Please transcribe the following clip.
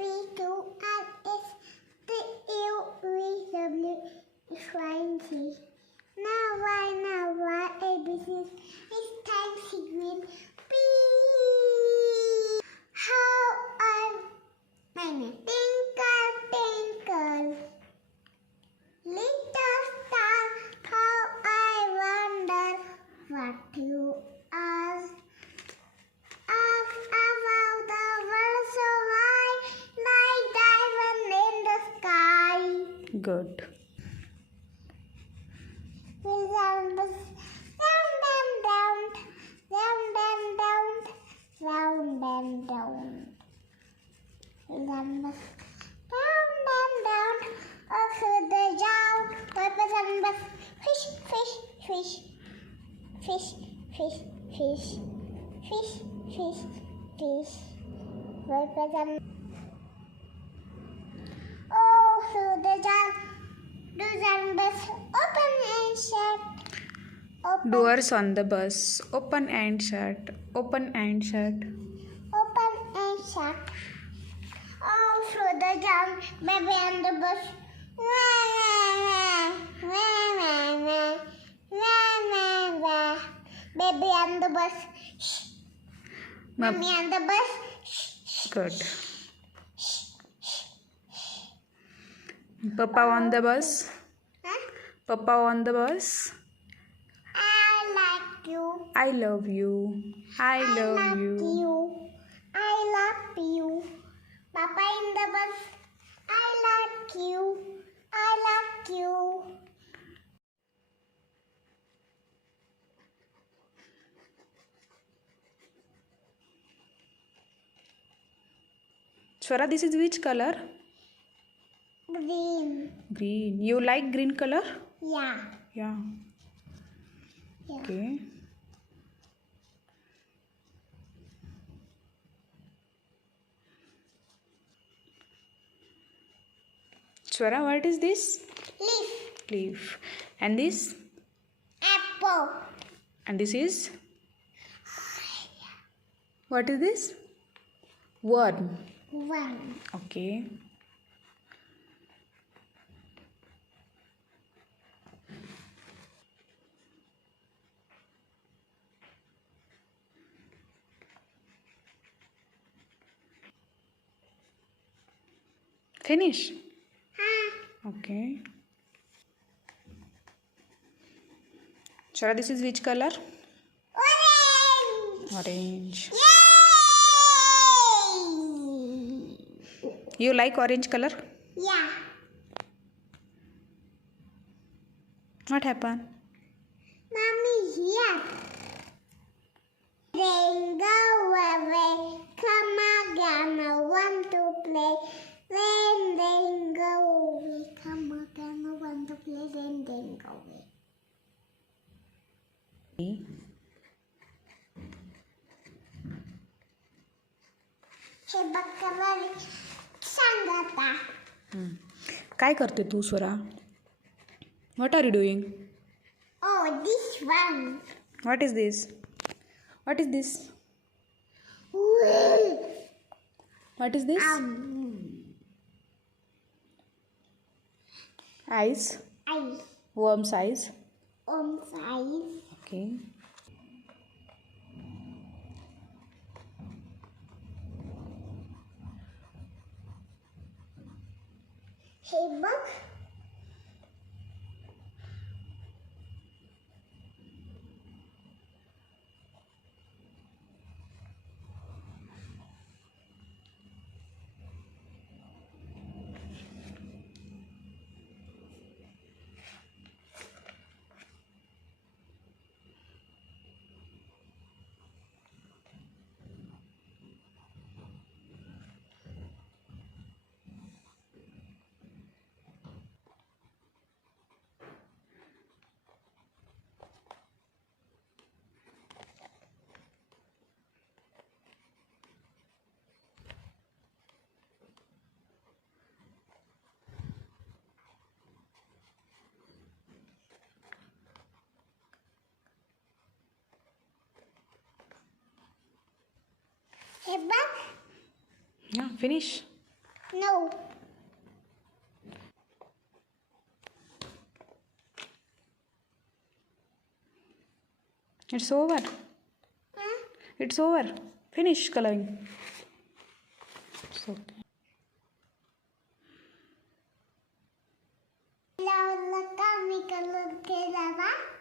P2RS T U V W X Y and Z. Now Y ABC is times green P. How I twinkle twinkle little star, how I wonder what you are. Up above the world so high, like diamond in the sky. Good. Round, round, round, round, round, round, round. Round and round, over the ground, purpose and bus. Fish, fish, fish, fish, fish, fish, fish, fish, fish. Purpose and oh, through the ground, doors and bus, open and shut. Open, Doors on the bus. Open and shut. Open and shut. open and shut. All through the ground, baby and the bus. Wah, wah, wah, wah, wah, wah, wah. Baby and the bus. Shh. Mommy and the bus. Shh. Good. Papa on the bus. Huh? Papa on the bus. I like you. I love you. I love you. I love you. Papa in the bus. I like you. I like you. Swara, this is which color? Green. Green. You like green color? Yeah. Yeah. Yeah. Okay. Swara, what is this? Leaf. Leaf. And this? Apple. And this is? What is this? Worm. One. Okay. Finish. Okay. Swara, this is which color? Orange. Orange. Yay! You like orange color? Yeah. What happened? Mommy here. Then go away. Come again. I want to play. Then go away. Come again. I want to play. Then go away. हे बकरी सांग आता. काय करते तू स्वरा? What are you doing? Oh, this one. What is this? What is this? What is this? Eyes. Eyes. Worm's eyes. Eyes. Okay. Hey, bug. Hey, bug. Yeah, finish. No. It's over. Huh? It's over. Finish coloring. It's okay. Laura kami kalog kailangan.